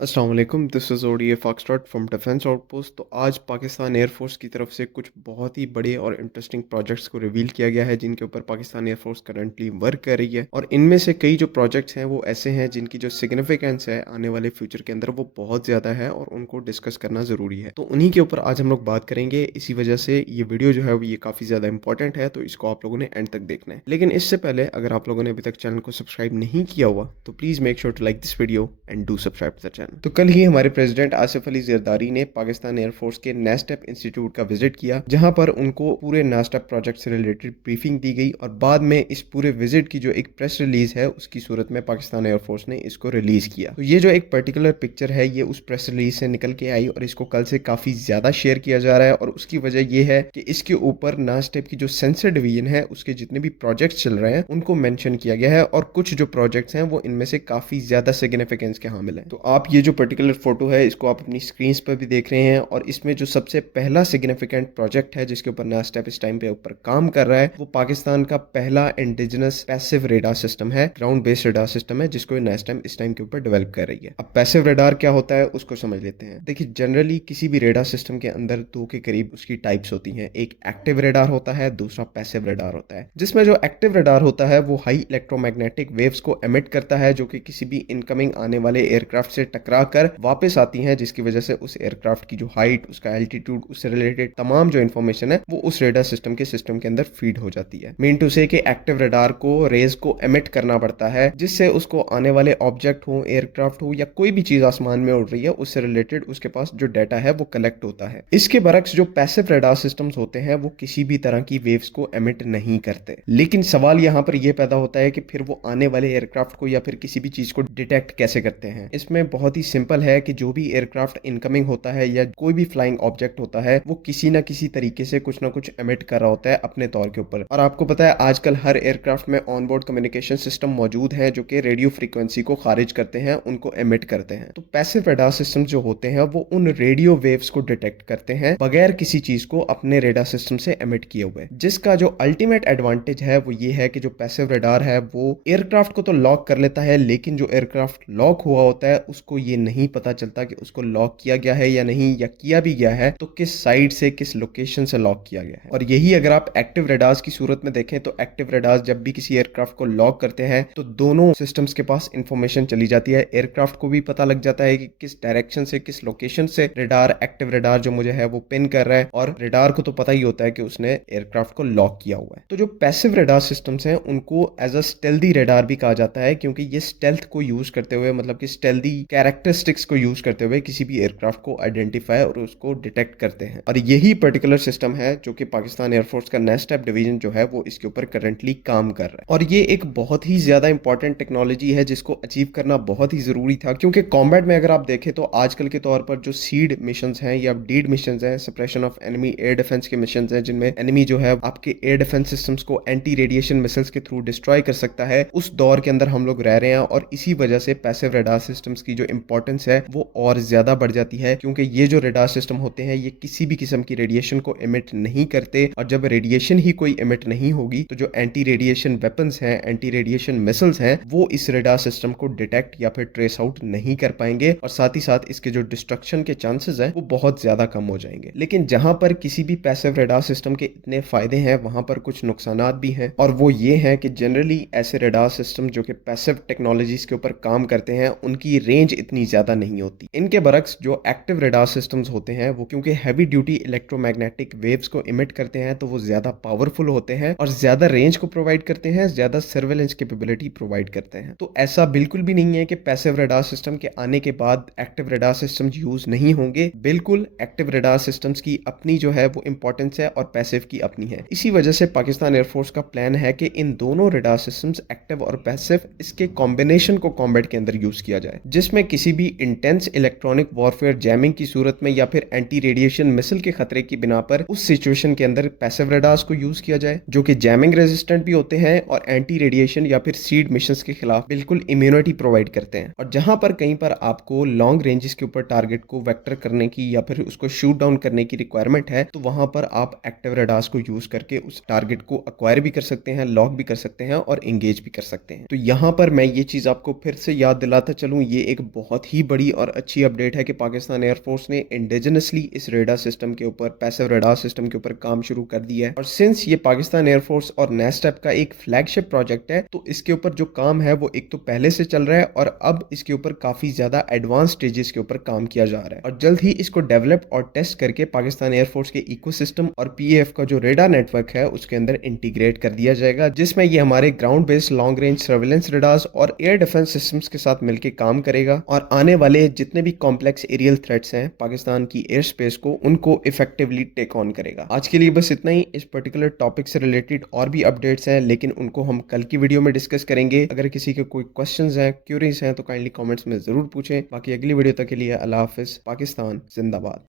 अस्सलाम वालेकुम, this is ODA foxtrot from defence outpost. तो आज पाकिस्तान एयरफोर्स की तरफ से कुछ बहुत ही बड़े और इंटरेस्टिंग प्रोजेक्ट्स को रिवील किया गया है जिनके ऊपर पाकिस्तान एयरफोर्स करंटली वर्क कर रही है। और इनमें से कई जो प्रोजेक्ट्स हैं वो ऐसे हैं जिनकी जो सिग्निफिकेंस है आने वाले फ्यूचर के अंदर वो बहुत ज़्यादा है और उनको डिस्कस करना ज़रूरी है। तो उन्हीं के ऊपर आज हम लोग बात करेंगे। इसी वजह से ये वीडियो जो है वो ये काफ़ी ज़्यादा इंपॉर्टेंट है, तो इसको आप लोगों ने एंड तक देखना है। लेकिन इससे पहले अगर आप लोगों ने अभी तक चैनल को सब्सक्राइब नहीं किया हुआ तो please make sure to like this video and do subscribe the channel. तो कल ही हमारे प्रेसिडेंट आसिफ अली जरदारी ने पाकिस्तान एयरफोर्स के नेस्टेप इंस्टीट्यूट का विजिट किया, जहां पर उनको पूरे नेस्टेप प्रोजेक्ट से रिलेटेड ब्रीफिंग दी गई और बाद में इस पूरे विजिट की जो एक प्रेस रिलीज है उसकी सूरत में पाकिस्तान एयरफोर्स ने इसको रिलीज किया। तो ये जो एक पर्टिकुलर पिक्चर है ये उस प्रेस रिलीज से निकल के आई और इसको कल से काफी ज्यादा शेयर किया जा रहा है। और उसकी वजह यह है कि इसके ऊपर नेस्टेप की जो सेंसर डिवीजन है उसके जितने भी प्रोजेक्ट्स चल रहे हैं उनको मेंशन किया गया है और कुछ जो प्रोजेक्ट्स हैं वो इनमें से काफी ज्यादा सिग्निफिकेंस के हामिल हैं। तो आप ये जो पर्टिकुलर फोटो है इसको आप अपनी स्क्रीन पर भी देख रहे हैं और इसमें जो सबसे पहला सिग्निफिकेंट प्रोजेक्ट है जिसके ऊपर नेस्टेप इस टाइम पे ऊपर काम कर रहा है वो पाकिस्तान का पहला इंडिजिनस पैसिव रेडार सिस्टम है, ग्राउंड बेस्ड रेडार सिस्टम है जिसको नेस्टेप इस टाइम के ऊपर डेवलप कर रही है। अब पैसिव रेडार क्या होता है उसको समझ लेते हैं। देखिए, जनरली किसी भी रेडार सिस्टम के अंदर दो के करीब उसकी टाइप्स होती हैं। एक एक्टिव रेडार होता है, दूसरा पैसिव रेडार होता है। जिसमें जो एक्टिव रेडार होता है वो हाई इलेक्ट्रोमैग्नेटिक वेव्स को एमिट करता है जो कि किसी भी इनकमिंग आने वाले एयरक्राफ्ट से टकरा कर वापस आती हैं, जिसकी वजह से उस एयरक्राफ्ट की जो हाइट, उसका एल्टीट्यूड, उससे रिलेटेड तमाम जो इन्फॉर्मेशन है वो उस रेडार सिस्टम के अंदर फीड हो जाती है। मीन टू से कि एक्टिव रेडार को रेज को एमिट करना पड़ता है जिससे उसको आने वाले ऑब्जेक्ट हो, एयरक्राफ्ट हो या कोई भी चीज आसमान में उड़ रही है उससे रिलेटेड उसके पास जो डाटा है वो कलेक्ट होता है। इसके बरक्स जो पैसिव रेडार सिस्टम्स होते हैं वो किसी भी तरह की वेव्स को एमिट नहीं करते। लेकिन सवाल यहाँ पर यह पैदा होता है कि फिर वो आने वाले एयरक्राफ्ट को या फिर किसी भी चीज को डिटेक्ट कैसे करते हैं। इसमें बहुत ही सिंपल है कि जो भी एयरक्राफ्ट इनकमिंग होता है या कोई भी फ्लाइंग ऑब्जेक्ट होता है वो किसी ना किसी तरीके से कुछ ना कुछ एमिट कर रहा होता है अपने तौर के ऊपर। और आपको पता है आजकल हर एयरक्राफ्ट में ऑनबोर्ड कम्युनिकेशन सिस्टम मौजूद है जो कि रेडियो फ्रीक्वेंसी को खारिज करते हैं, उनको एमिट करते हैं। तो पैसिव रेडार सिस्टम जो होते हैं वो उन रेडियो वेव्स को डिटेक्ट करते हैं बगैर किसी चीज को अपने रेडार सिस्टम से एमिट किए हुए। जिसका जो अल्टीमेट एडवांटेज है वो ये है कि जो पैसिव रेडार है वो एयरक्राफ्ट को तो लॉक कर लेता है, लेकिन जो एयरक्राफ्ट लॉक हुआ होता है उसको ये नहीं पता चलता कि उसको लॉक किया गया है या नहीं, या किया भी गया है तो किस साइड से, किस लोकेशन से लॉक किया गया है। और यही अगर आप एक्टिव रेडार्स की सूरत में देखें तो एक्टिव रेडार्स जब भी किसी एयरक्राफ्ट को लॉक करते हैं तो दोनों सिस्टम्स के पास इंफॉर्मेशन चली जाती है। एयरक्राफ्ट को भी पता लग जाता है कि किस डायरेक्शन से, किस लोकेशन से रेडार, एक्टिव रेडार जो मुझे है वो पिन कर रहा है, और रेडार को तो पता ही होता है कि उसने एयरक्राफ्ट को लॉक किया हुआ है। तो जो पैसिव रेडार सिस्टम्स हैं उनको एज अ स्टेल्दी रेडार भी कहा जाता है, क्योंकि ये स्टेल्थ को यूज करते हुए, मतलब कि स्टेल्दी कैरेक्टरिस्टिक्स को यूज करते हुए किसी भी एयरक्राफ्ट को आइडेंटिफाई और उसको डिटेक्ट करते हैं। और यही पर्टिकुलर सिस्टम है जो कि पाकिस्तान एयरफोर्स का नेस्टेप डिवीजन जो है वो इसके ऊपर करंटली काम कर रहा है। और ये एक बहुत ही ज्यादा इंपॉर्टेंट टेक्नोलॉजी है जिसको अचीव करना बहुत ही जरूरी था, क्योंकि कॉम्बैट में अगर आप देखें तो आजकल के तौर पर जो सीड मिशन हैं या डीड मिशन हैं, suppression of enemy air defence के मिशन हैं, जिनमें एनिमी जो है आपके एयर डिफेंस सिस्टम्स को एंटी रेडिएशन मिसाइल्स के थ्रू डिस्ट्रॉय कर सकता है, उस दौर के अंदर हम लोग रह रहे हैं। और इसी वजह से पैसिव रेडार सिस्टम्स की जो इंपॉर्टेंस है वो और ज्यादा बढ़ जाती है, क्योंकि ये जो रेडार सिस्टम होते हैं ये किसी भी किस्म की रेडिएशन को एमिट नहीं करते। और जब रेडिएशन ही कोई एमिट नहीं होगी तो जो एंटी रेडिएशन वेपन्स हैं, एंटी रेडिएशन मिसाइल्स हैं, वो इस रेडार सिस्टम को डिटेक्ट या फिर ट्रेस आउट नहीं कर पाएंगे, और साथ ही साथ इसके जो डिस्ट्रक्शन के चांसेस हैं वो बहुत ज्यादा कम हो जाएंगे। लेकिन जहां पर किसी भी पैसिव रेडार सिस्टम के इतने फायदे हैं वहां पर कुछ नुकसानात भी हैं, और वो ये हैं कि जनरली ऐसे रेडार सिस्टम जो कि पैसिव टेक्नोलॉजीज के ऊपर काम करते हैं उनकी रेंज इतनी ज्यादा नहीं होती। इनके बरक्स जो एक्टिव रेडार सिस्टम्स होते हैं वो क्योंकि हैवी ड्यूटी इलेक्ट्रोमैग्नेटिक वेव्स को इमिट करते हैं तो वो ज्यादा पावरफुल होते हैं और ज्यादा रेंज को प्रोवाइड करते हैं, ज्यादा सर्वेलेंस कैपेबिलिटी प्रोवाइड करते हैं। तो ऐसा बिल्कुल भी नहीं है कि पैसिव रेडार सिस्टम के आने के बाद एक्टिव रेडार सिस्टम्स यूज नहीं होंगे। बिल्कुल, एक्टिव रेडार सिस्टम्स की अपनी जो है वो इंपॉर्टेंस है और पैसिव की अपनी है। इसी वजह से पाकिस्तान एयरफोर्स का प्लान है कि इन दोनों रेडार सिस्टम्स, एक्टिव और पैसिव, इसके कॉम्बिनेशन को कॉम्बैट के अंदर यूज किया जाए, जिसमें किसी भी इंटेंस इलेक्ट्रॉनिक वॉरफेयर जैमिंग की सूरत में या फिर एंटी रेडिएशन मिसाइल के खतरे की बिना पर उस सिचुएशन के अंदर पैसिव रेडार्स को यूज किया जाए जो कि जैमिंग रेजिस्टेंट भी होते हैं और एंटी रेडिएशन या फिर सीड मिशंस के खिलाफ बिल्कुल इम्यूनिटी प्रोवाइड करते हैं। और जहां पर कहीं पर आपको लॉन्ग रेंजेस के ऊपर टारगेट को वेक्टर करने की या फिर उसको शूट डाउन करने की रिक्वायरमेंट है तो वहां पर आप एक्टिव रेडार्स को यूज करके उस टारगेट को अक्वायर भी कर सकते हैं, लॉक भी कर सकते हैं और एंगेज भी कर सकते हैं। तो यहां पर मैं ये चीज आपको फिर से याद दिलाता चलूं, ये एक बहुत ही बड़ी और अच्छी अपडेट है कि पाकिस्तान एयरफोर्स ने इंडिजिनसली इस रेडार सिस्टम के ऊपर, पैसिव रेडार सिस्टम के ऊपर काम शुरू कर दिया है। और सिंस ये पाकिस्तान एयरफोर्स और नेस्टैप का एक फ्लैगशिप प्रोजेक्ट है, तो इसके ऊपर जो काम है वो एक तो पहले से चल रहा है और अब इसके ऊपर काफी ज्यादा एडवांस स्टेजेस के ऊपर काम किया जा रहा है और जल्द ही इसको डेवलप और टेस्ट करके पाकिस्तान एयरफोर्स के इकोसिस्टम और पीएएफ का जो रेडार नेटवर्क है उसके अंदर इंटीग्रेट कर दिया जाएगा, जिसमें ये हमारे ground based long range surveillance radars और एयर डिफेंस सिस्टम्स के साथ मिलकर काम करेगा और आने वाले जितने भी कॉम्प्लेक्स एरियल थ्रेट्स हैं पाकिस्तान की एयर स्पेस को, उनको इफेक्टिवली टेक ऑन करेगा। आज के लिए बस इतना ही। इस पर्टिकुलर टॉपिक से रिलेटेड और भी अपडेट्स हैं, लेकिन उनको हम कल की वीडियो में डिस्कस करेंगे। अगर किसी के कोई क्वेश्चंस हैं, क्यूरीज हैं, तो काइंडली कमेंट्स में जरूर पूछें। बाकी अगली वीडियो तक के लिए अल्लाह हाफिज। पाकिस्तान जिंदाबाद।